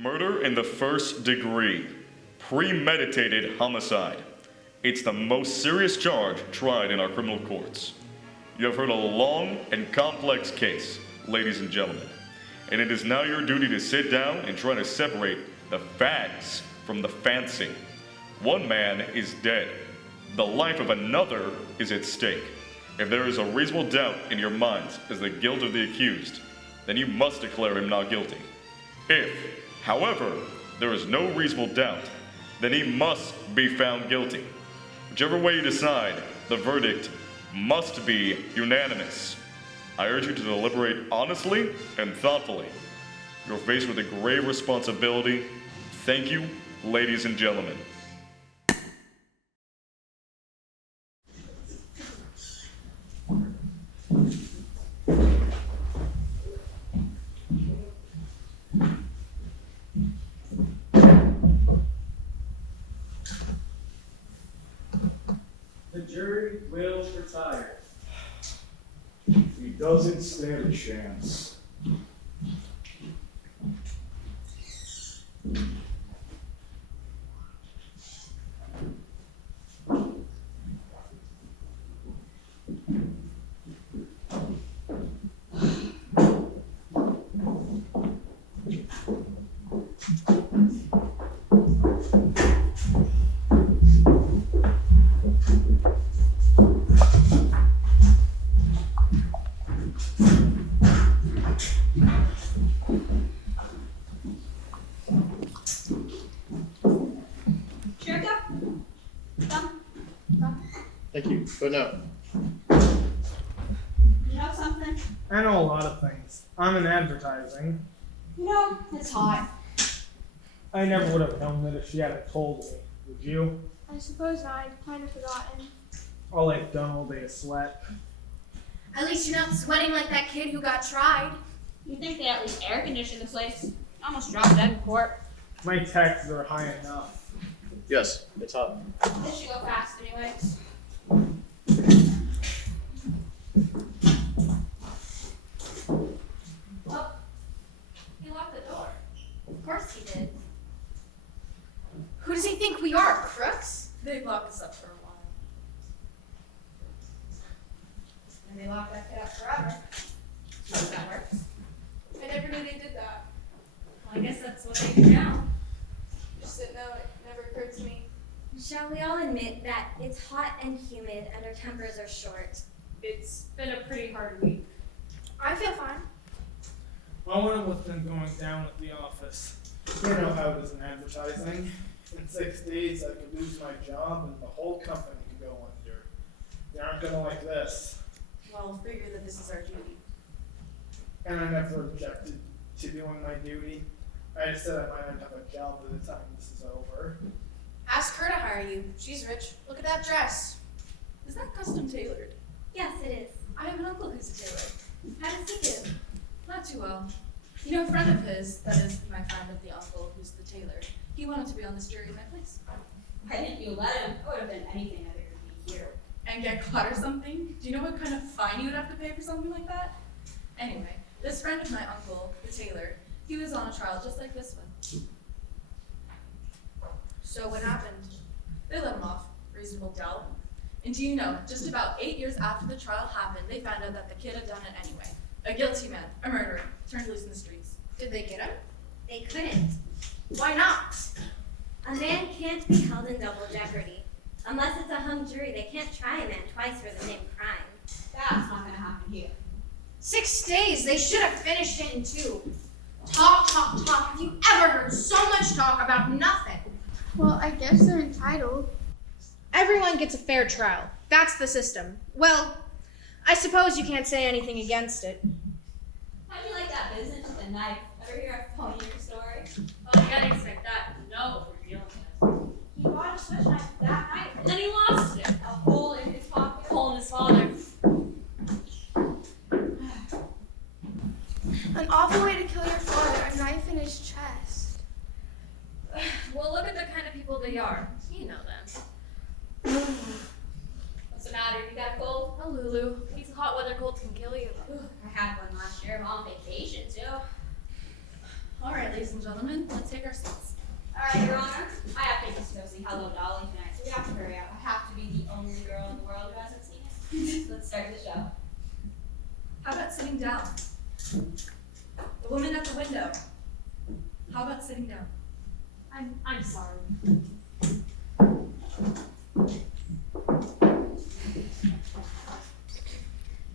Murder in the first degree. Premeditated homicide. It's the most serious charge tried in our criminal courts. You have heard a long and complex case, ladies and gentlemen, and it is now your duty to sit down and try to separate the facts from the fancy. One man is dead. The life of another is at stake. If there is a reasonable doubt in your minds as to the guilt of the accused, then you must declare him not guilty. If, however, there is no reasonable doubt, then he must be found guilty. Whichever way you decide, the verdict must be unanimous. I urge you to deliberate honestly and thoughtfully. You're faced with a grave responsibility. Thank you, ladies and gentlemen. The jury will retire. He doesn't stand a chance. Thank you, but no. You know something? I know a lot of things. I'm in advertising. You know, it's hot. I never would have known that if she hadn't told me. Would you? I suppose not. I'd kind of forgotten. All I've done all day is sweat. At least you're not sweating like that kid who got tried. You'd think they at least air conditioned the place. Almost dropped dead in court. My taxes are high enough. Yes, it's hot. This should go fast anyways. Oh, he locked the door. Of course he did. Who does he think we are, crooks? They locked us up for a while. And they lock that kid up forever. So that works. I never knew they did that. Well, I guess that's what they do now. Just didn't know. It never occurred to me. Shall we all admit that it's hot and humid and our tempers are short? It's been a pretty hard week. I feel fine. I wonder what's been going down at the office. You know how it is in advertising. In 6 days, I could lose my job and the whole company could go under. They aren't gonna like this. Well, figure that this is our duty. And I never objected to doing my duty. I just said I might not have a job by the time this is over. Ask her to hire you. She's rich. Look at that dress. Is that custom tailored? Yes, it is. I have an uncle who's a tailor. How does he do? Not too well. You know, a friend of his, that is my friend of the uncle who's the tailor, he wanted to be on this jury in my place. Why didn't you let him? I would have been anything other than be here. And get caught or something? Do you know what kind of fine you would have to pay for something like that? Anyway, this friend of my uncle, the tailor, he was on a trial just like this one. So what happened? They let him off, reasonable doubt. And do you know, just about 8 years after the trial happened, they found out that the kid had done it anyway. A guilty man, a murderer, turned loose in the streets. Did they get him? They couldn't. Why not? A man can't be held in double jeopardy. Unless it's a hung jury, they can't try a man twice for the same crime. That's not gonna happen here. 6 days. They should have finished it in 2. Talk, talk, talk. Have you ever heard so much talk about nothing? Well, I guess they're entitled. Everyone gets a fair trial. That's the system. Well, I suppose you can't say anything against it. How'd you like that business with the knife? Ever hear a funnier story? Well, you gotta expect that. You know what we're dealing with. He bought a switch knife that night, And then he lost it. a hole in his pocket. Calling his father. An awful way to kill your father, a knife in his chest. Well, look at the kind of people they are. You know them. What's the matter? You got a cold? A Lulu. These hot weather colds can kill you. I had one last year on vacation too. All right, ladies and gentlemen, let's take our seats. Alright, Your Honor. I have tickets to go see Hello Dolly tonight, so we have to hurry up. I have to be the only girl in the world who hasn't seen it. Let's start the show. How about sitting down? The woman at the window. How about sitting down? I'm sorry.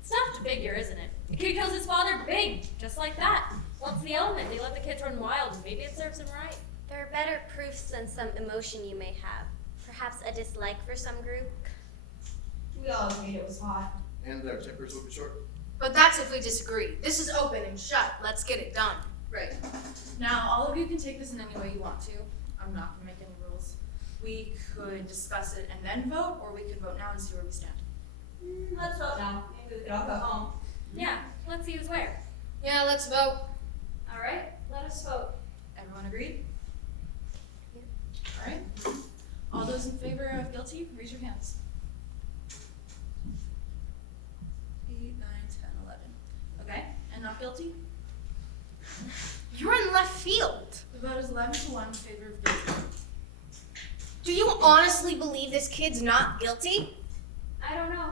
It's tough to figure, isn't it? The kid kills his father, bing, just like that. What's the element? They let the kids run wild, and maybe it serves him right. There are better proofs than some emotion you may have. Perhaps a dislike for some group. We all agreed it was hot. And their tempers will be short. But that's if we disagree. This is open and shut. Let's get it done. Right. Now, all of you can take this in any way you want to. I'm not gonna make any rules. We could discuss it and then vote, or we could vote now and see where we stand. Let's vote now. Maybe we could all go home. Yeah, let's see who's where. Yeah, let's vote. All right, let us vote. Everyone agreed? All right. All those in favor of guilty, raise your hands. 8, 9, 10, 11. Okay, and not guilty? You're in left field. The vote is 11 to 1 in favor of guilty. Do you honestly believe this kid's not guilty? I don't know.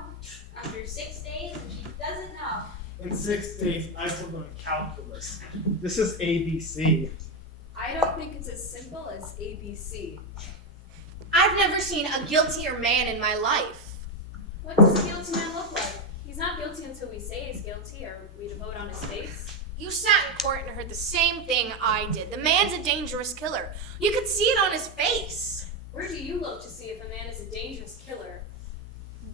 After 6 days, she doesn't know. In 6 days, I will learn calculus. This is ABC. I don't think it's as simple as ABC. I've never seen a guiltier man in my life. What does a guilty man look like? He's not guilty until we say he's guilty, or we to vote on his face. You sat in court and heard the same thing I did. The man's a dangerous killer. You could see it on his face. Where do you look to see if a man is a dangerous killer?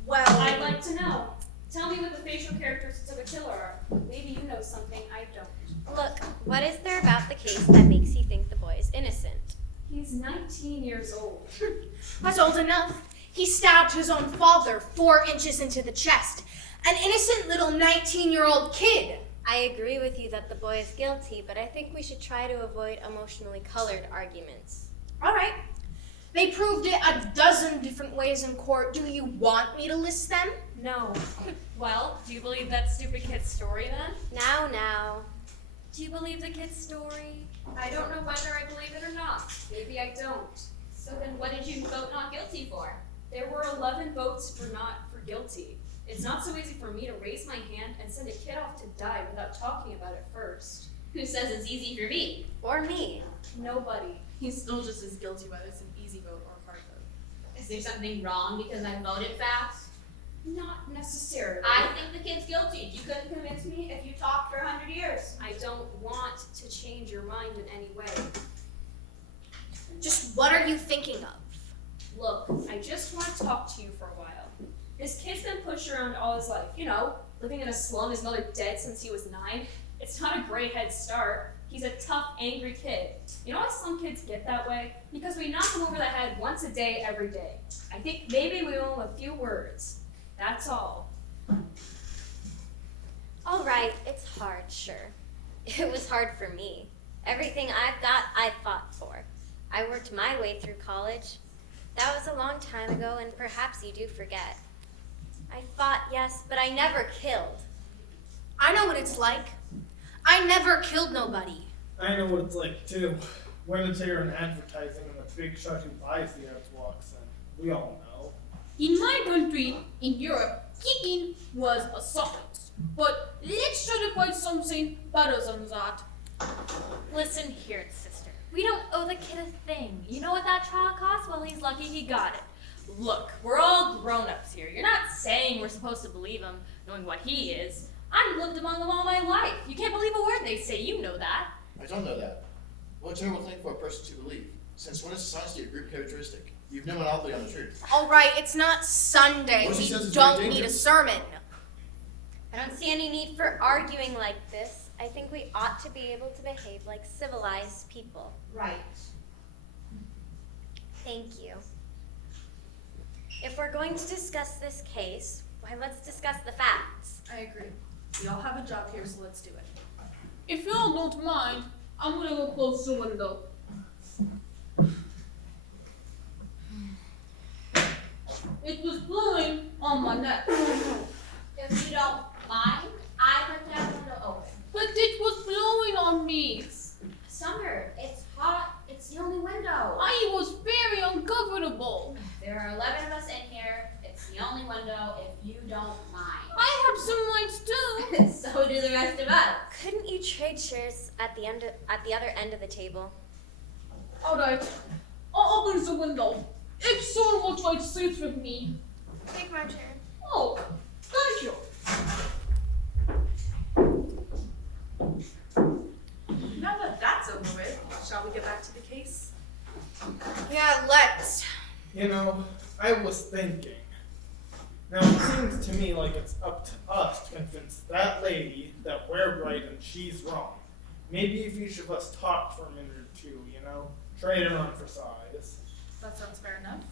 Well, I'd like to know. Tell me what the facial characteristics of a killer are. Maybe you know something I don't. Look, what is there about the case that makes you think the boy is innocent? He's 19 years old. that's old enough. He stabbed his own father 4 inches into the chest. An innocent little 19-year-old kid. I agree with you that the boy is guilty, but I think we should try to avoid emotionally colored arguments. All right. They proved it a dozen different ways in court. Do you want me to list them? No. Well, do you believe that stupid kid's story then? Now. Do you believe the kid's story? I don't know whether I believe it or not. Maybe I don't. So then what did you vote not guilty for? There were 11 votes for guilty. It's not so easy for me to raise my hand and send a kid off to die without talking about it first. Who says it's easy for me? Or me. Nobody. He's still just as guilty whether it's an easy vote or a hard vote. Is there something wrong because I voted fast? Not necessarily. I think the kid's guilty. You couldn't convince me if you talked for 100 years. I don't want to change your mind in any way. Just what are you thinking of? Look, I just want to talk to you for a while. This kid's been pushed around all his life. You know, living in a slum, his mother dead since he was 9. It's not a great head start. He's a tough, angry kid. You know why some kids get that way? Because we knock them over the head once a day, every day. I think maybe we owe him a few words. That's all. All right, it's hard, sure. It was hard for me. Everything I've got, I fought for. I worked my way through college. That was a long time ago, and perhaps you do forget. I fought, yes, but I never killed. I know what it's like. I never killed nobody. I know what it's like too. When it's here in advertising and the big shot who buys the ads walks in. We all know. In my country, in Europe, kicking was assault. But let's try to find something better than that. Listen here, sister. We don't owe the kid a thing. You know what that child cost? Well, he's lucky he got it. Look, we're all grown-ups here. You're not saying we're supposed to believe him, knowing what he is. I've lived among them all my life. You can't believe a word they say. You know that. I don't know that. What a terrible thing for a person to believe. Since when is dishonesty a group characteristic? You've no monopoly on the truth. All right, it's not Sunday. Well, she We says it's don't very need a dangerous. sermon. I don't see any need for arguing like this. I think we ought to be able to behave like civilized people. Right. Thank you. If we're going to discuss this case, why, let's discuss the facts. I agree. We all have a job here, so let's do it. If you all don't mind, I'm gonna go close the window. It was blowing on my neck. If you don't mind, I'd like to have the window open. But it was blowing on me. Summer, it's hot. It's the only window. I was very uncomfortable. There are 11 of us in here. It's the only window if you don't mind. I have some lights too. So do the rest of us. Couldn't you trade chairs at the other end of the table? Alright, I'll open the window. If someone will try to sit with me. Take my chair. Oh, thank you. Now that that's over with, shall we get back to the case? Yeah, let's. I was thinking. Now, it seems to me like it's up to us to convince that lady that we're right and she's wrong. Maybe if each of us talk for a minute or two, trade it on for size. That sounds fair enough.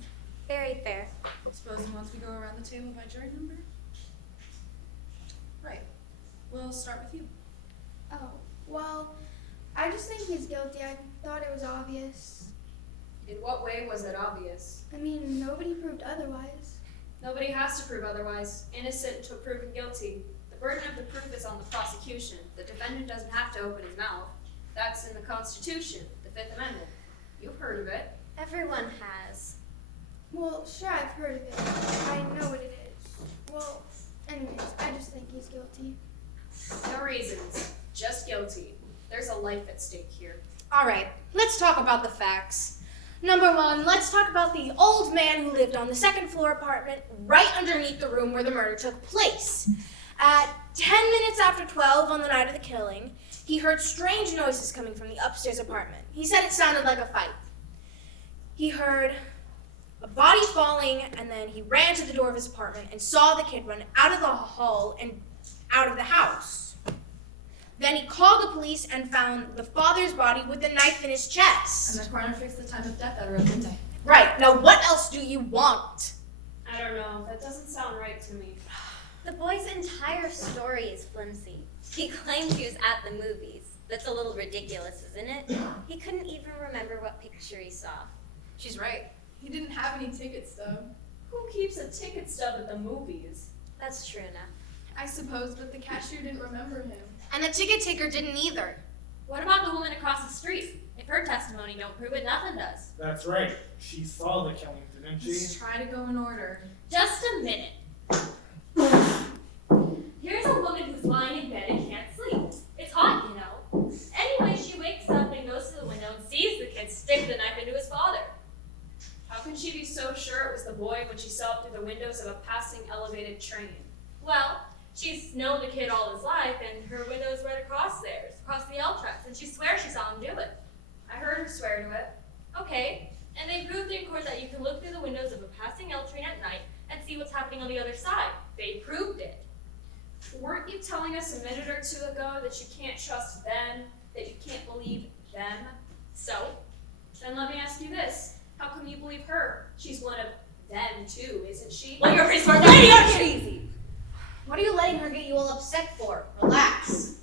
Very fair. Supposing once we go around the table by jury number? Right. We'll start with you. Oh, well, I just think he's guilty. I thought it was obvious. In what way was it obvious? I mean, nobody proved otherwise. Nobody has to prove otherwise. Innocent until proven guilty. The burden of the proof is on the prosecution. The defendant doesn't have to open his mouth. That's in the Constitution, the Fifth Amendment. You've heard of it. Everyone has. Well, sure, I've heard of it. I know what it is. Well, anyways, I just think he's guilty. No reasons. Just guilty. There's a life at stake here. Alright, let's talk about the facts. Number one, let's talk about the old man who lived on the second floor apartment right underneath the room where the murder took place. At 10 minutes after 12 on the night of the killing, he heard strange noises coming from the upstairs apartment. He said it sounded like a fight. He heard a body falling, and then he ran to the door of his apartment and saw the kid run out of the hall and out of the house. Then he called the police and found the father's body with a knife in his chest. And the coroner fixed the time of death at around midnight. Right, now what else do you want? I don't know. That doesn't sound right to me. The boy's entire story is flimsy. He claimed he was at the movies. That's a little ridiculous, isn't it? He couldn't even remember what picture he saw. She's right. He didn't have any ticket stub. Who keeps a ticket stub at the movies? That's true enough. I suppose, but the cashier didn't remember him. And the ticket taker didn't either. What about the woman across the street? If her testimony don't prove it, nothing does. That's right. She saw the killing, didn't she? Let's try to go in order. Just a minute. Here's a woman who's lying in bed and can't sleep. It's hot, Anyway, she wakes up and goes to the window and sees the kid stick the knife into his father. How can she be so sure it was the boy when she saw it through the windows of a passing elevated train? Well, she's known the kid all his life, and her window's right across theirs, across the L tracks, and she swears she saw him do it. I heard her swear to it. Okay, and they proved in court that you can look through the windows of a passing L train at night and see what's happening on the other side. They proved it. Weren't you telling us a minute or two ago that you can't trust them, that you can't believe them? So, then let me ask you this. How come you believe her? She's one of them too, isn't she? Well, you're a pretty smart lady, aren't you? Easy. What are you letting her get you all upset for? Relax.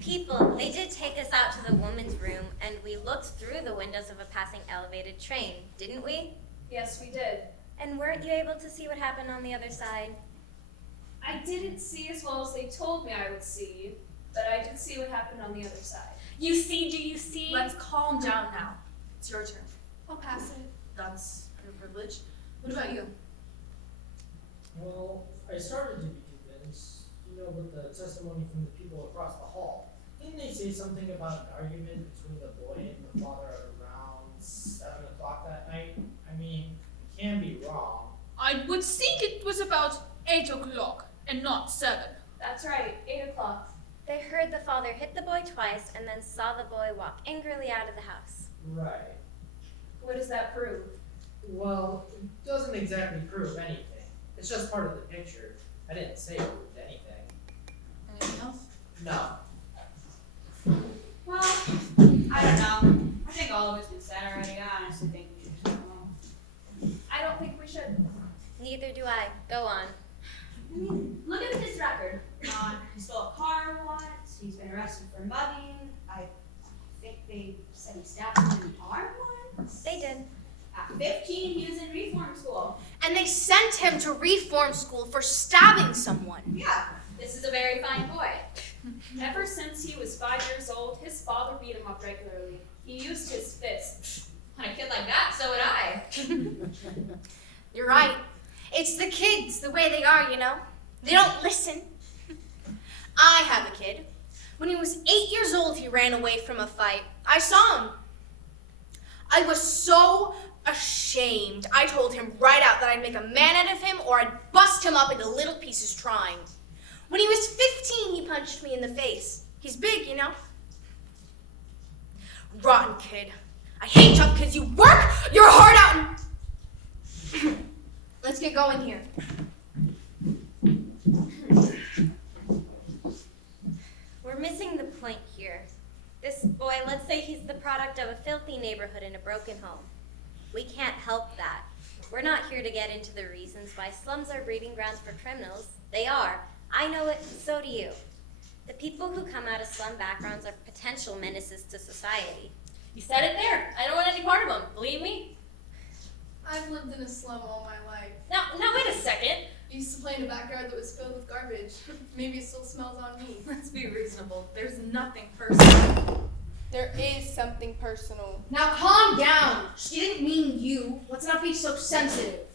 People, they did take us out to the woman's room, and we looked through the windows of a passing elevated train, didn't we? Yes, we did. And weren't you able to see what happened on the other side? I didn't see as well as they told me I would see, but I did see what happened on the other side. You see, do you see? Let's calm down now. It's your turn. I'll pass it. That's your privilege. What about you? Well, I started to be convinced, with the testimony from the people across the hall. Didn't they say something about an argument between the boy and the father at around 7 o'clock that night? I mean, it can be wrong. I would think it was about 8 o'clock and not 7. That's right, 8 o'clock. They heard the father hit the boy twice and then saw the boy walk angrily out of the house. Right. What does that prove? Well, it doesn't exactly prove anything. It's just part of the picture. I didn't say it proved anything. Anything else? No. Well, I don't know. I think all of it's been said already. I honestly think we should just go home. I don't think we should. Neither do I. Go on. I mean, look at his record. He stole a car once. He's been arrested for mugging. I think they said he stabbed him in the arm once. They did. At 15, he was in reform school. And they sent him to reform school for stabbing someone. Yeah, this is a very fine boy. Ever since he was 5 years old, his father beat him up regularly. He used his fists. On a kid like that, so would I. You're right. It's the kids, the way they are, you know. They don't listen. I have a kid. When he was 8 years old, he ran away from a fight. I saw him. I was so ashamed. I told him right out that I'd make a man out of him or I'd bust him up into little pieces trying. When he was 15, he punched me in the face. He's big, you know. Rotten kid. I hate tough kids. You work your heart out and... Let's get going here. We're missing the point here. This boy, let's say he's the product of a filthy neighborhood and a broken home. We can't help that. We're not here to get into the reasons why slums are breeding grounds for criminals. They are. I know it, so do you. The people who come out of slum backgrounds are potential menaces to society. You said it there. I don't want any part of them. Believe me? I've lived in a slum all my life. Now wait a second. I used to play in a backyard that was filled with garbage. Maybe it still smells on me. Let's be reasonable. There's nothing personal. There is something personal. Now calm down. She didn't mean you. Let's not be so sensitive.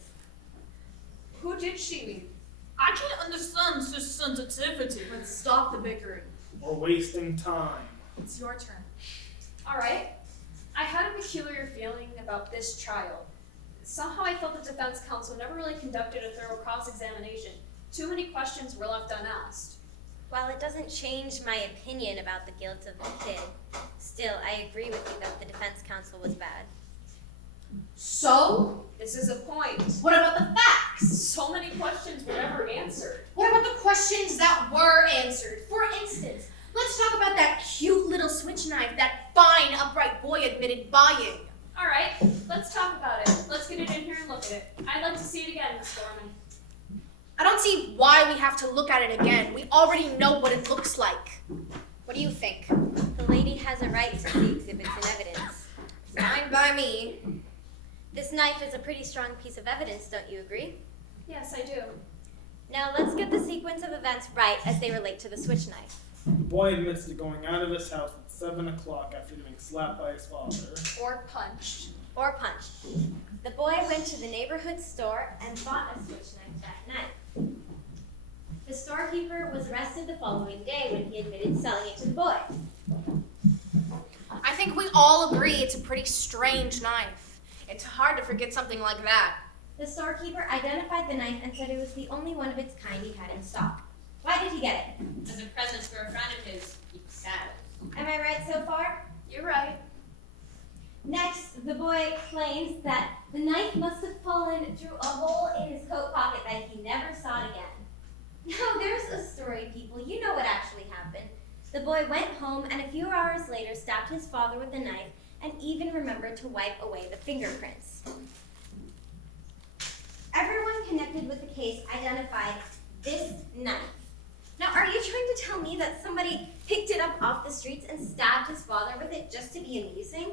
Who did she mean? I can't understand such sensitivity. Let's stop the bickering. We're wasting time. It's your turn. All right. I had a peculiar feeling about this trial. Somehow I felt the defense counsel never really conducted a thorough cross-examination. Too many questions were left unasked. While it doesn't change my opinion about the guilt of the kid, still, I agree with you that the defense counsel was bad. So? This is a point. What about the facts? So many questions were never answered. What about the questions that were answered? For instance, let's talk about that cute little switch knife that fine, upright boy admitted buying. All right, let's talk about it. Let's get it in here and look at it. I'd like to see it again, Miss Foreman. I don't see why we have to look at it again. We already know what it looks like. What do you think? The lady has a right to see exhibits and evidence. Fine by me. This knife is a pretty strong piece of evidence, don't you agree? Yes, I do. Now let's get the sequence of events right as they relate to the switch knife. The boy admits to going out of his house at 7 o'clock after being slapped by his father. Or punched. Or punched. The boy went to the neighborhood store and bought a switch knife that night. The storekeeper was arrested the following day when he admitted selling it to the boy. I think we all agree it's a pretty strange knife. It's hard to forget something like that. The storekeeper identified the knife and said it was the only one of its kind he had in stock. Why did he get it? As a present for a friend of his, sad. Am I right so far? You're right. Next, the boy claims that the knife must have fallen through a hole in his coat pocket that he never saw it again. Now, there's a story, people. You know what actually happened. The boy went home and a few hours later stabbed his father with a knife and even remembered to wipe away the fingerprints. Everyone connected with the case identified this knife. Now, are you trying to tell me that somebody picked it up off the streets and stabbed his father with it just to be amusing?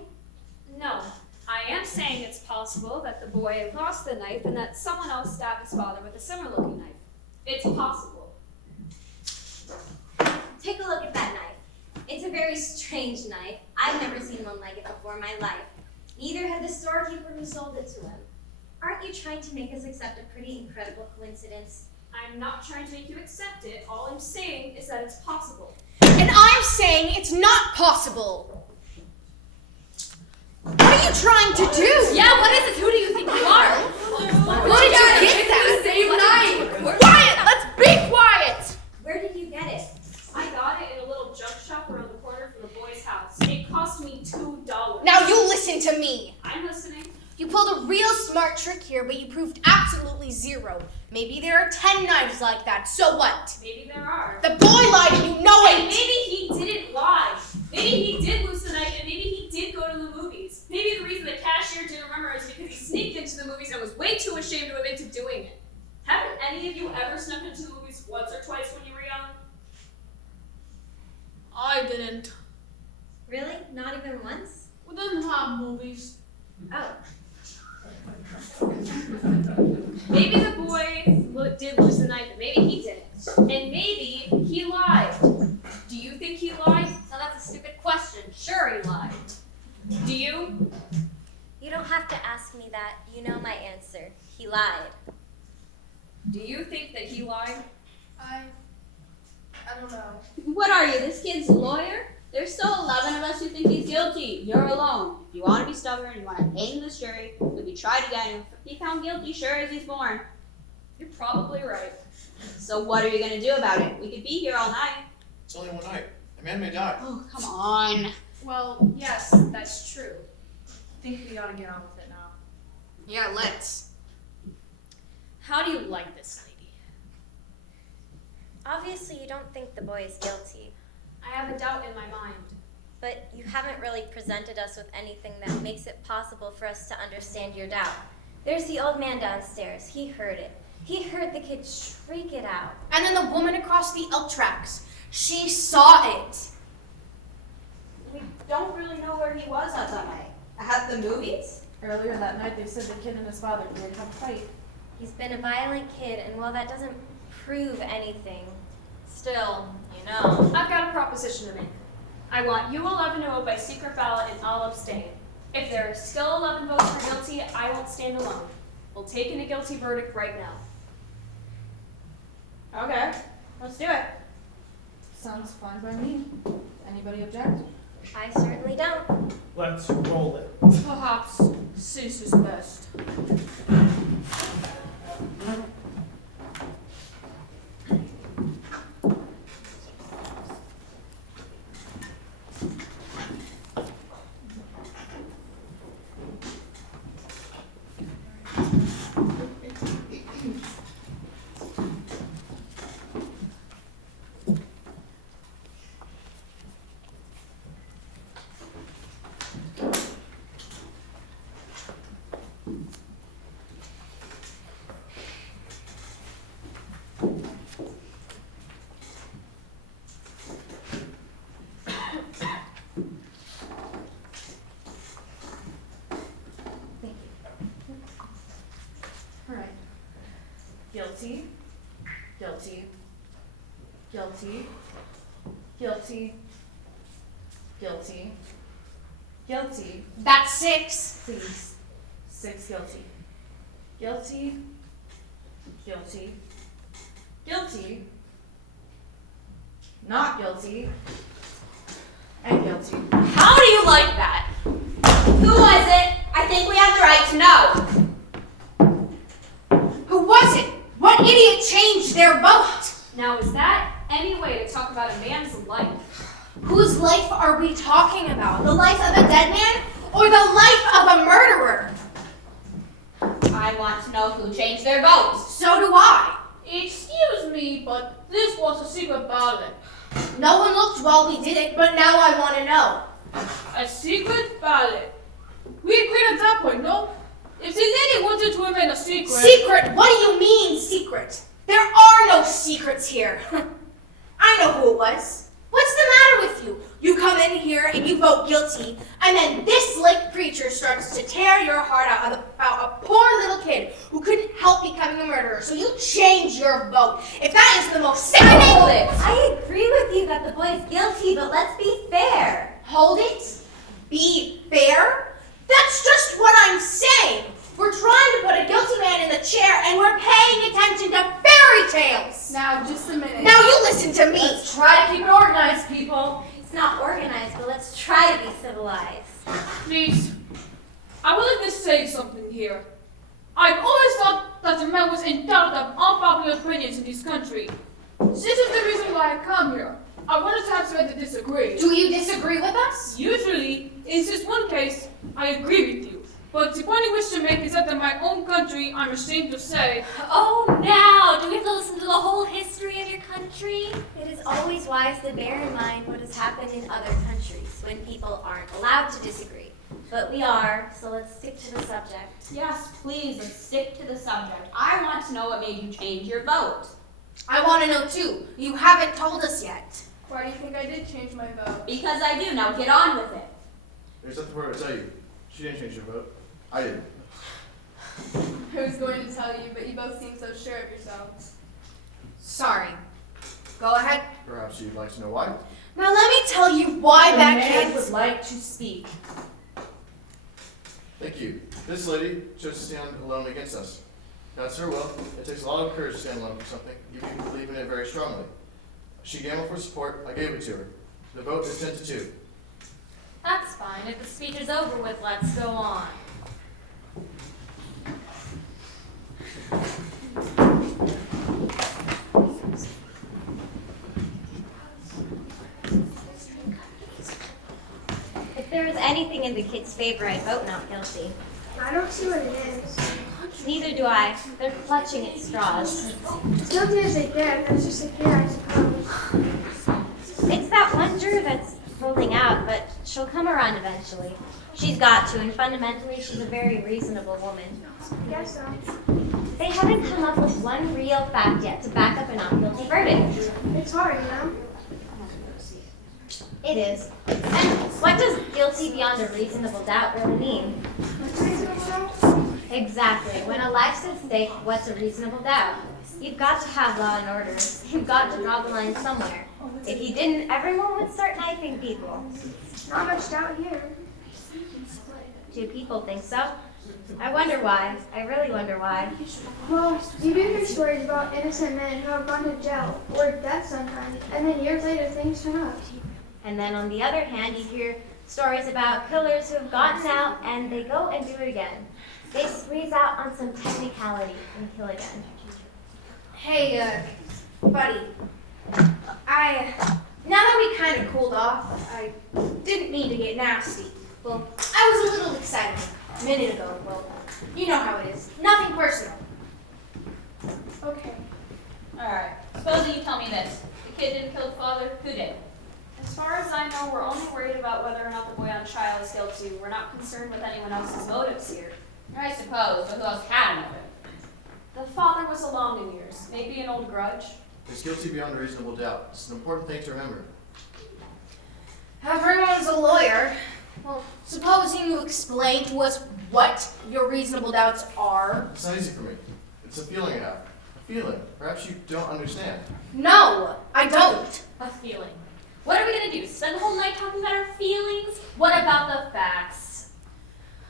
No, I am saying it's possible that the boy lost the knife and that someone else stabbed his father with a similar looking knife. It's possible. Take a look at that knife. It's a very strange knife. I've never seen one like it before in my life. Neither had the storekeeper who sold it to him. Aren't you trying to make us accept a pretty incredible coincidence? I'm not trying to make you accept it. All I'm saying is that it's possible. And I'm saying it's not possible. What are you trying to do? Yeah, what is it? Who do you think you are? Where did you get that? Same knife. Quiet! Let's be quiet! Where did you get it? I got it in a little junk shop around the corner from the boy's house. It cost me $2. Now you listen to me. I'm listening. You pulled a real smart trick here, but you proved absolutely zero. Maybe there are 10 knives like that, so what? Maybe there are. The boy lied and you know And it! maybe he didn't lie. Maybe he did lose the knife and maybe he did go to the movies. Maybe the reason the cashier didn't remember is because he sneaked into the movies and was way too ashamed to admit to doing it. Haven't any of you ever snuck into the movies once or twice when you were young? I didn't. Really? Not even once? We didn't have movies. Oh. Maybe the boy did lose the knife, and maybe he didn't. And maybe he lied. Do you? You don't have to ask me that. You know my answer. He lied. Do you think that he lied? I don't know. What are you, this kid's lawyer? There's still 11 of us who think he's guilty. You're alone. If you want to be stubborn, you want to hang this jury, if you try to get him, be found guilty sure as he's born. You're probably right. So what are you going to do about it? We could be here all night. It's only one night. A man may die. Oh, come on. Well, yes, that's true. I think we ought to get on with it now. Yeah, let's. How do you like this lady? Obviously, you don't think the boy is guilty. I have a doubt in my mind. But you haven't really presented us with anything that makes it possible for us to understand your doubt. There's the old man downstairs. He heard it. He heard the kid shriek it out. And then the woman across the elk tracks. She saw it. We don't really know where he was at that night. At the movies? Earlier that night, they said the kid and his father did have a fight. He's been a violent kid, and while that doesn't prove anything, Still, you know, I've got a proposition to make. I want you 11 to vote by secret ballot and I'll abstain. If there are still 11 votes for guilty, I won't stand alone. We'll take in a guilty verdict right now. Okay, let's do it. Sounds fine by me. Anybody object? I certainly don't. Let's roll it. Perhaps cease is best. Guilty, guilty, guilty, guilty, guilty, guilty. That's 6. Please. 6 guilty. Guilty, guilty, guilty, not guilty, and guilty. How do you like that? Who was it? I think we have the right to know. Who was it? What idiot changed their vote? Now, is that any way to talk about a man's life? Whose life are we talking about? The life of a dead man or the life of a murderer? I want to know who changed their votes. So do I. Excuse me, but this was a secret ballot. No one looked while we did it, but now I want to know. A secret ballot? We agreed at that point, no? If the lady wanted to remain a secret... Secret? What do you mean, secret? There are no secrets here. I know who it was. What's the matter with you? You come in here and you vote guilty, and then this slick preacher starts to tear your heart out about a poor little kid who couldn't help becoming a murderer, so you change your vote. If that is the most sickening... Hold it! I agree with you that the boy's guilty, but let's be fair. Hold it? Be fair? That's just what I'm saying. We're trying to put a guilty man in the chair, and we're paying attention to fairy tales. Now, just a minute. Now you listen to me. Let's try to keep it organized, people. It's not organized, but let's try to be civilized. Please, I would like to say something here. I've always thought that the man was entitled to have unpopular opinions in this country. This is the reason why I come here. I wanted to have someone to disagree. Do you disagree with us? Usually, in this one case, I agree with you. But the point I wish to make is that in my own country, I'm ashamed to say... Oh, now! Do we have to listen to the whole history of your country? It is always wise to bear in mind what has happened in other countries when people aren't allowed to disagree. But we are, so let's stick to the subject. Yes, please, let's stick to the subject. I want to know what made you change your vote. I want to know too. You haven't told us yet. Why do you think I did change my vote? Because I do. Now get on with it. There's nothing more to tell you. She didn't change her vote. I didn't. I was going to tell you, but you both seem so sure of yourselves. Sorry. Go ahead. Perhaps you'd like to know why? Now let me tell you why that man kid would like to speak. Thank you. This lady chose to stand alone against us. That's her will. It takes a lot of courage to stand alone for something, even if you believe in it very strongly. She gambled for support. I gave it to her. The vote is 10-2. That's fine. If the speech is over with, let's go on. If there was anything in the kid's favor, I'd vote not guilty. I don't see what it is. Neither do I. They're clutching at straws. As guilty as they get, that's just a kid, I suppose. It's that one juror that's holding out, but she'll come around eventually. She's got to, and fundamentally, she's a very reasonable woman. I guess so. They haven't come up with one real fact yet to back up a not guilty verdict. It's hard, you know? It is. And what does guilty beyond a reasonable doubt really mean? Exactly. When a life's at stake, what's a reasonable doubt? You've got to have law and order. You've got to draw the line somewhere. If you didn't, everyone would start knifing people. Not much doubt here. Do people think so? I wonder why. I really wonder why. Well, you do hear stories about innocent men who have gone to jail or death sometimes, and then years later things turn up. And then on the other hand, you hear stories about killers who have gotten out and they go and do it again. They squeeze out on some technicality and kill again. Hey, buddy. Now that we kind of cooled off, I didn't mean to get nasty. Well, I was a little excited a minute ago. Well, you know how it is. Nothing personal. Okay. Alright, supposing you tell me this. The kid didn't kill the father, who did? As far as I know, we're only worried about whether or not the boy on trial is guilty. We're not concerned with anyone else's motives here. I suppose, but who else had a motive? The father was along in years. Maybe an old grudge. He's guilty beyond a reasonable doubt. It's an important thing to remember. Everyone's a lawyer. Well, supposing you explain to us what your reasonable doubts are. It's not easy for me. It's a feeling I have. A feeling. Perhaps you don't understand. No, I don't. A feeling. What are we gonna do? Spend the whole night talking about our feelings? What about the facts?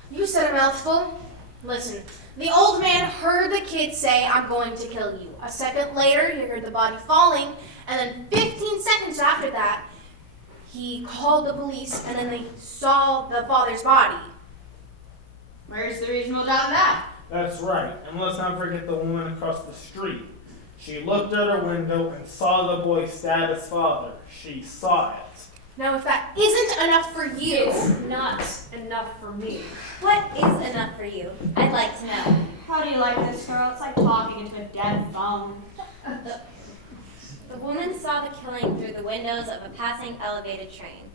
You said a mouthful. Listen, the old man heard the kid say, "I'm going to kill you." A second later, he heard the body falling, and then 15 seconds after that, he called the police, and then they saw the father's body. Where's the reasonable doubt in that? That's right, and let's not forget the woman across the street. She looked out her window and saw the boy stab his father. She saw it. Now, if that isn't enough for you... It's not enough for me. What is enough for you? I'd like to know. How do you like this, girl? It's like talking into a dead phone. The woman saw the killing through the windows of a passing elevated train.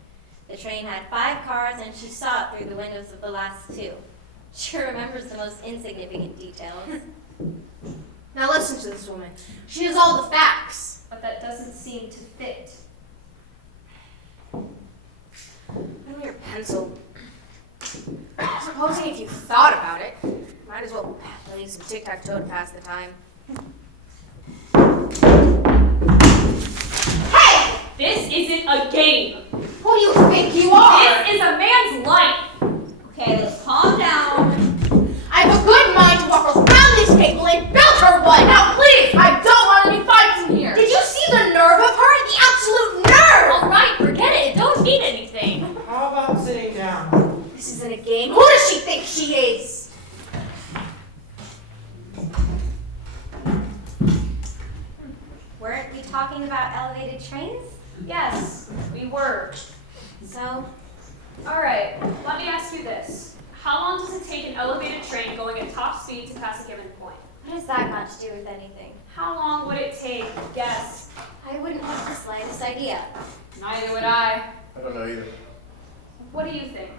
The train had 5 cars, and she saw it through the windows of the last 2. She remembers the most insignificant details. Now listen to this woman. She has all the facts. But that doesn't seem to fit. Give me your pencil. Supposing if you thought about it, might as well play some tic-tac-toe to pass the time. Hey! This isn't a game. Who do you think you are? This is a man's life. Okay, let's calm down. I have a good mind to walk around this table and belt her one. Now please, I don't want any fights in here. Did you see the nerve of her? The absolute nerve! All right, forget it. It don't mean anything. How about sitting down? This isn't a game. Who does she think she is? Weren't we talking about elevated trains? Yes, we were. So, All right, let me ask you this. How long does it take an elevated train going at top speed to pass a given point? what does that got to do with anything? How long would it take? Guess. I wouldn't have the slightest idea. Neither would I. I don't know either. What do you think?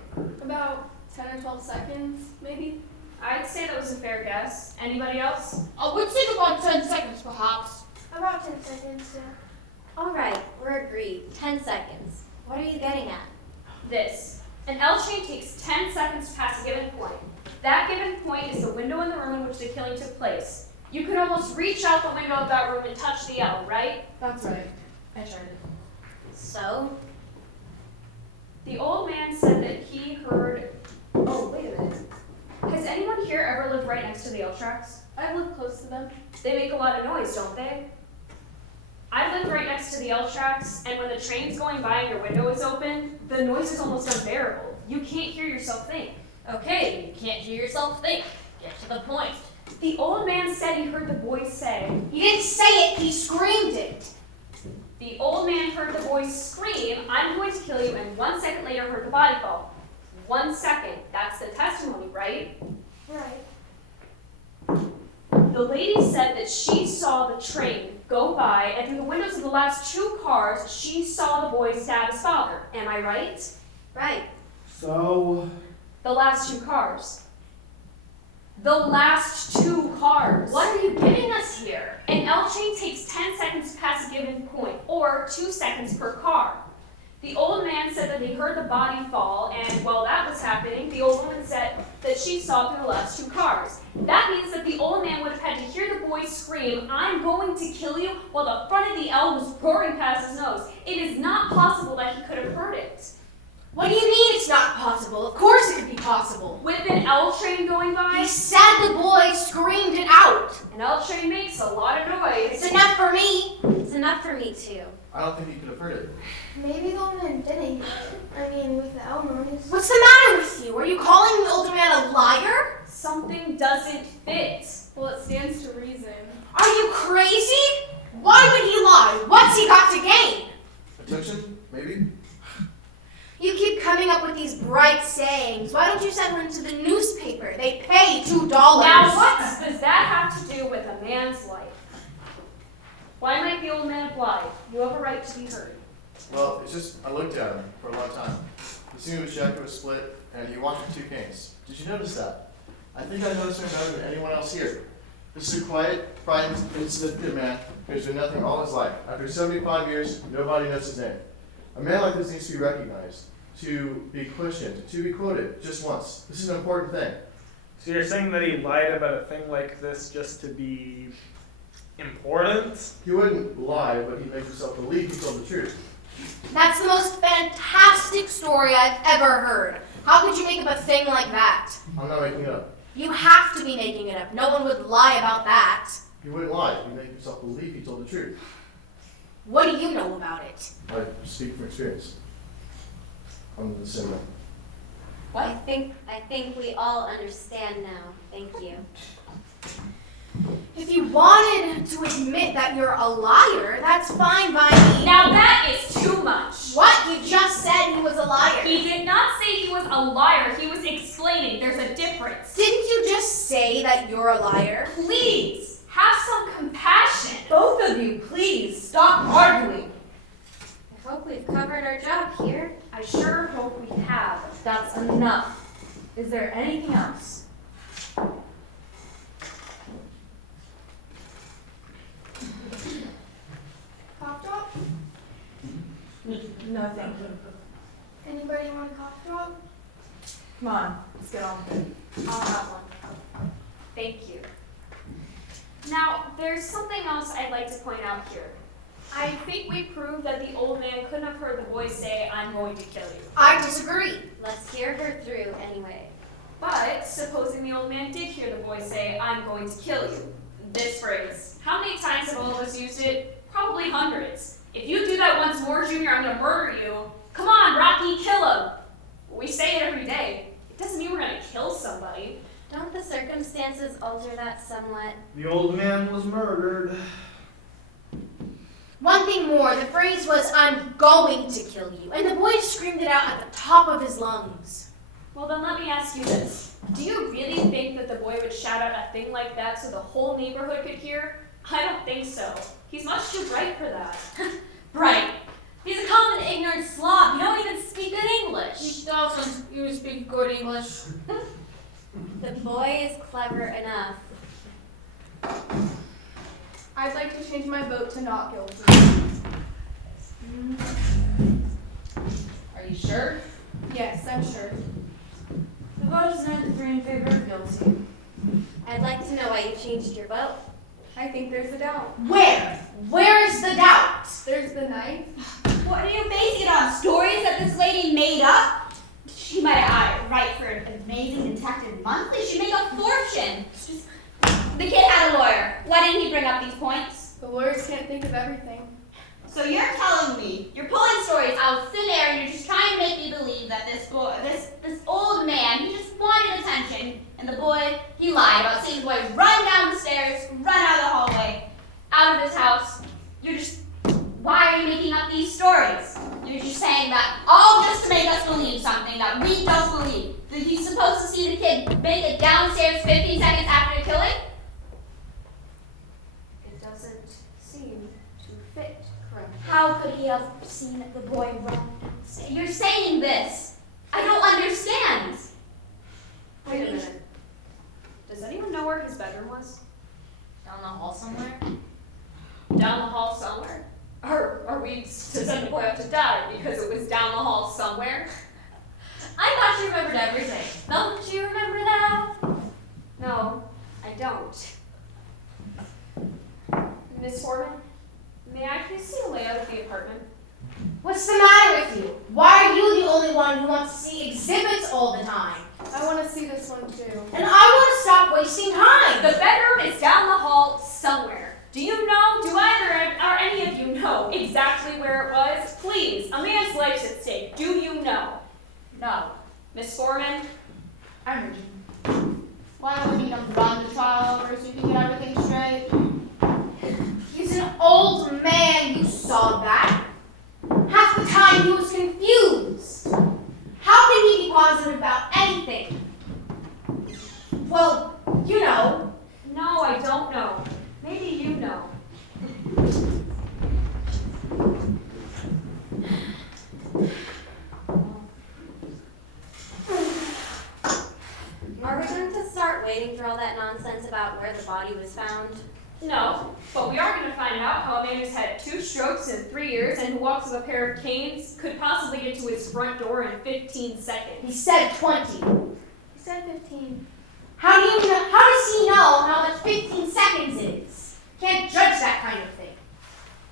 About 10 or 12 seconds, maybe? I'd say that was a fair guess. Anybody else? I would think about 10 seconds, perhaps. About 10 seconds, yeah. All right, we're agreed. 10 seconds. What are you getting at? This. An L train takes 10 seconds to pass a given point. That given point is the window in the room in which the killing took place. You could almost reach out the window of that room and touch the L, right? That's right. I tried it. So, The old man said that he heard... Oh, wait a minute. to the L tracks? I live close to them. They make a lot of noise, don't they? I live right next to the L tracks, and when the train's going by and your window is open, the noise is almost unbearable. You can't hear yourself think. Okay, you can't hear yourself think. Get to the point. The old man said he heard the boys say. He didn't say it, he screamed it. The old man heard the boys scream, "I'm going to kill you," and 1 second later heard the body fall. 1 second. That's the testimony, right? Right. The lady said that she saw the train go by, and through the windows of the last 2 cars, she saw the boy stab his father. Am I right? Right. So, The last 2 cars. The last 2 cars. What are you giving us here? An L train takes 10 seconds to pass a given point, or 2 seconds per car. The old man said that he heard the body fall, and while that was happening, the old woman said that she saw through the last 2 cars. That means that the old man would have had to hear the boy scream, "I'm going to kill you," while the front of the L was roaring past his nose. It is not possible that he could have heard it. What do you mean it's not possible? Of course it could be possible. With an L train going by? He said the boy screamed it out. An L train makes a lot of noise. It's enough for me. It's enough for me too. I don't think he could have heard it. Maybe the old man didn't hear it. I mean, with the L noise. What's the matter with you? Are you calling the older man a liar? Something doesn't fit. Well, it stands to reason. Are you crazy? Why would he lie? What's he got to gain? Attention, maybe? You keep coming up with these bright sayings. Why don't you send one to the newspaper? They pay $2. Now what does that have to do with a man's life? Why might the old man have lied? You have a right to be heard. Well, it's just, I looked at him for a long time. He seemed his jacket was split, and he walked with 2 canes. Did you notice that? I think I noticed him better than anyone else here. This is a quiet, frightened, insignificant man who's been nothing all his life. After 75 years, nobody knows his name. A man like this needs to be recognized, to be questioned, to be quoted just once. This is an important thing. So you're saying that he lied about a thing like this just to be important? He wouldn't lie, but he'd make himself believe he told the truth. That's the most fantastic story I've ever heard. How could you make up a thing like that? I'm not making it up. You have to be making it up. No one would lie about that. He wouldn't lie. He'd make himself believe he told the truth. What do you know about it? I speak from experience. I'm the same way. I think we all understand now. Thank you. If you wanted to admit that you're a liar, that's fine by me. Now that is too much. What? You just said he was a liar. He did not say he was a liar. He was explaining there's a difference. Didn't you just say that you're a liar? Please, have some compassion. Both of you, please, stop arguing. I hope we've covered our job here. I sure hope we have. That's enough. Is there anything else? Cough drop? No, thank you. Anybody want a cough drop? Come on, let's get on with it. I'll have one. Thank you. Now, there's something else I'd like to point out here. I think we proved that the old man couldn't have heard the voice say, "I'm going to kill you." I disagree. Let's hear her through anyway. But supposing the old man did hear the voice say, "I'm going to kill you," this phrase, how many times have all of us used it? Probably hundreds. If you do that once more, Junior, I'm going to murder you. Come on, Rocky, kill him. We say it every day. It doesn't mean we're going to kill somebody. Don't the circumstances alter that somewhat? The old man was murdered. One thing more, the phrase was, "I'm going to kill you," and the boy screamed it out at the top of his lungs. Well, then let me ask you this. Do you really think that the boy would shout out a thing like that so the whole neighborhood could hear? I don't think so. He's much too bright for that. Bright. He's a common ignorant slob. You don't even speak good English. He doesn't. You speak good English. The boy is clever enough. I'd like to change my vote to not guilty. Are you sure? Yes, I'm sure. The vote is 9-3 in favor of guilty. I'd like to know why you changed your vote. I think there's a doubt. Where? Where is the doubt? There's the knife. What are you basing it on? Stories that this lady made up? She might write for an amazing detective monthly. She'd make a fortune. The kid had a lawyer. Why didn't he bring up these points? The lawyers can't think of everything. So you're telling me you're pulling stories out of thin air and you're just trying to make me believe that this old man, he just wanted attention, and the boy, he lied about seeing the boy run down the stairs, run out of the hallway, out of his house. Why are you making up these stories? You're just saying that all just to make us believe something that we don't believe. That he's supposed to see the kid make it downstairs 15 seconds after the killing? It doesn't seem to fit correctly. How could he have seen the boy run downstairs? You're saying this. I don't understand. Wait a minute. Does anyone know where his bedroom was? Down the hall somewhere? Down the hall somewhere? Are we to send the boy up to die because it was down the hall somewhere? I thought you remembered everything. Don't you remember that? No, I don't. Miss Foreman, may I please see a layout of the apartment? What's the matter with you? Why are you the only one who wants to see exhibits all the time? I want to see this one too. And I want to stop wasting time. The bedroom is down the hall somewhere. Do you know, do either or any of you know exactly where it was? Please, a man's life's at stake. Do you know? No. Miss Foreman? I heard you. Why don't we need him to run the trial over so you can get everything straight? He's an old man, you saw that. Half the time he was confused. How can he be positive about anything? Well, you know. No, I don't know. Maybe you know. Are we going to start waiting for all that nonsense about where the body was found? No, but we are going to find out how a man who's had 2 strokes in 3 years and who walks with a pair of canes could possibly get to his front door in 15 seconds. He said 20. He said 15. How does he know how much 15 seconds is? Can't judge that kind of thing.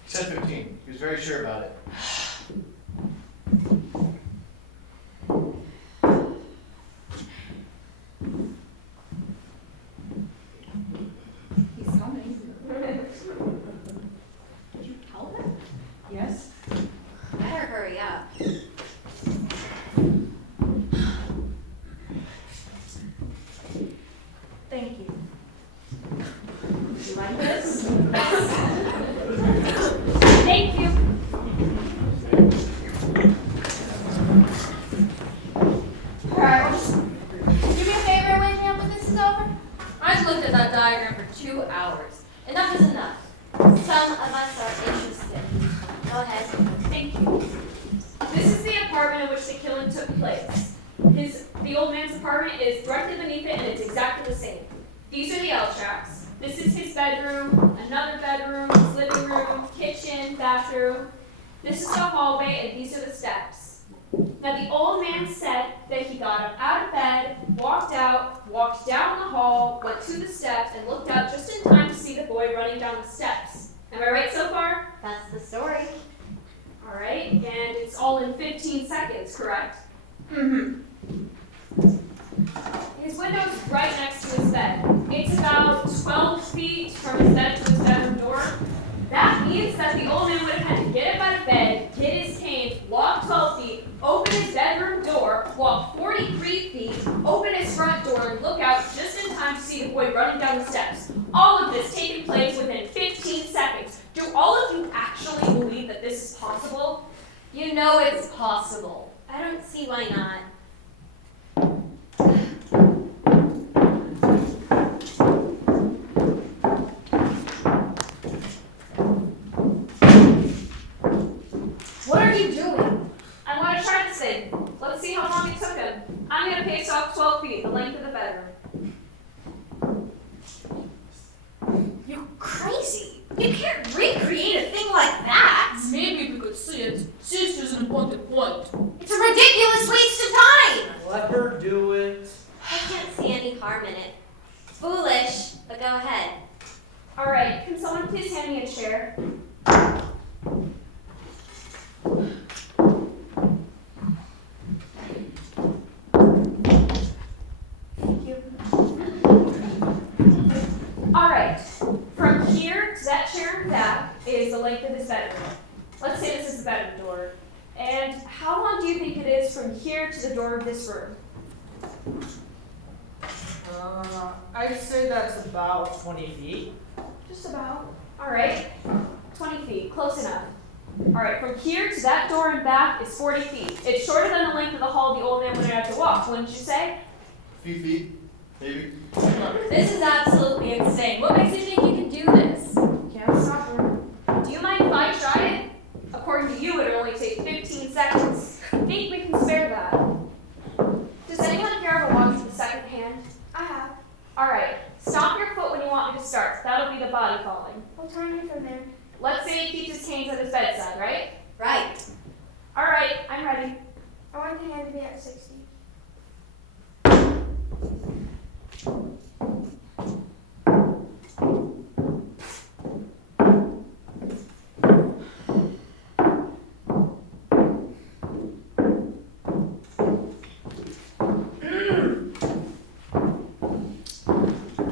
He said 15. He was very sure about it. He's coming. Did you tell him? Yes. Better hurry up. Thank you. You like this? Thank you. Alright, do me a favor and wake me up when this is over? I've looked at that diagram for 2 hours. Enough is enough. Some of us are interested. Go ahead. Thank you. This is the apartment in which the killing took place. The old man's apartment is directly beneath it, and it's exactly the same. These are the L tracks. This is his bedroom, another bedroom, his living room, kitchen, bathroom. This is the hallway, and these are the steps. Now, the old man said that he got up out of bed, walked out, walked down the hall, went to the steps, and looked out just in time to see the boy running down the steps. Am I right so far? That's the story. All right, and it's all in 15 seconds, correct? Mm-hmm. His window is right next to his bed. It's about 12 feet from his bed to his bedroom door. That means that the old man would have had to get up out of bed, get his canes, walk 12 feet, open his bedroom door, walk 43 feet, open his front door, and look out just in time to see the boy running down the steps. All of this taking place within 15 seconds. Do all of you actually believe that this is possible? You know it's possible. I don't see why not. What are you doing? I want to try this thing. Let's see how long it took him. I'm going to pace off 12 feet, the length of the bedroom. You're crazy. You can't recreate a thing like that. Maybe we could see it. Sister's an important point. It's a ridiculous waste of time. Let her do it. I can't see any harm in it. Foolish, but go ahead. All right, can someone please hand me a chair? Thank you. door of this room? I'd say that's about 20 feet. Just about. Alright. 20 feet. Close enough. Alright, from here to that door and back is 40 feet. It's shorter than the length of the hall the old man would have to walk, wouldn't you say? A few feet, maybe. Look, this is absolutely insane. What makes you think you can do this? Can't stop her. Do you mind if I try it? According to you, it would only take 15 seconds. I think we can spare that. Does anyone here ever walk to the second hand? I have. Alright, stomp your foot when you want me to start. That'll be the body falling. I'll turn you from there. Let's say he keeps his canes at his bedside, right? Right. Alright, I'm ready. I want the hand to be at 60.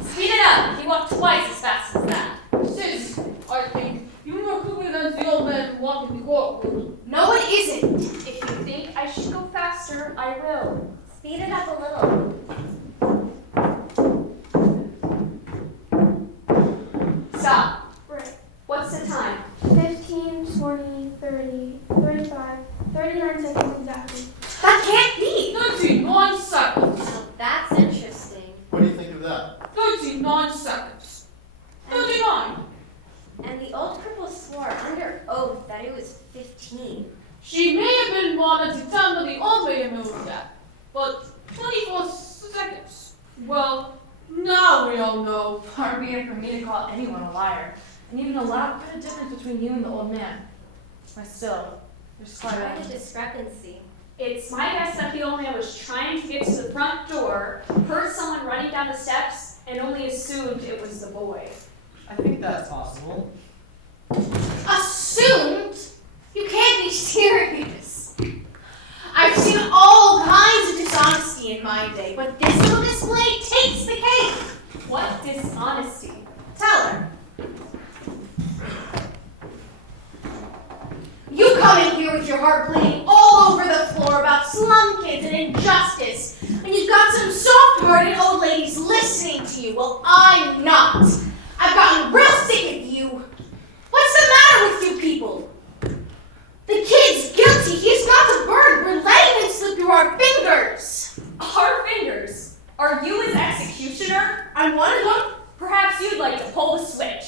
Speed it up. He walked twice as fast as that. Sis, I think you're more quicker than the old man walking the courtroom. No, it isn't. If you think I should go faster, I will. Speed it up a little. Stop. Right. What's the time? 15, 20, 30, 35, 39 seconds exactly. That can't be. 39 seconds. Now that's interesting. What do you think of that? 39 seconds. 39. And the old cripple swore under oath that it was 15. She may have been born at the time of the old way to move that, but 24 seconds. Well, now we all know. Far be it from me to call anyone a liar, and even allow quite a difference between you and the old man. But still, there's quite Quite a a... discrepancy. It's my guess that the old man was trying to get to the front door, heard someone running down the steps, and only assumed it was the boy. I think that's possible. Assumed? You can't be serious. I've seen all kinds of dishonesty in my day, but this little display takes the cake. What dishonesty? Tell her. You come in here with your heart bleeding all over the floor about slum kids and injustice, and you've got some soft-hearted old ladies listening to you. Well, I'm not. I've gotten real sick of you. What's the matter with you people? The kid's guilty. He's got the bird. We're letting him slip through our fingers. Our fingers? Are you his executioner? I'm one of them. Perhaps you'd like to pull the switch.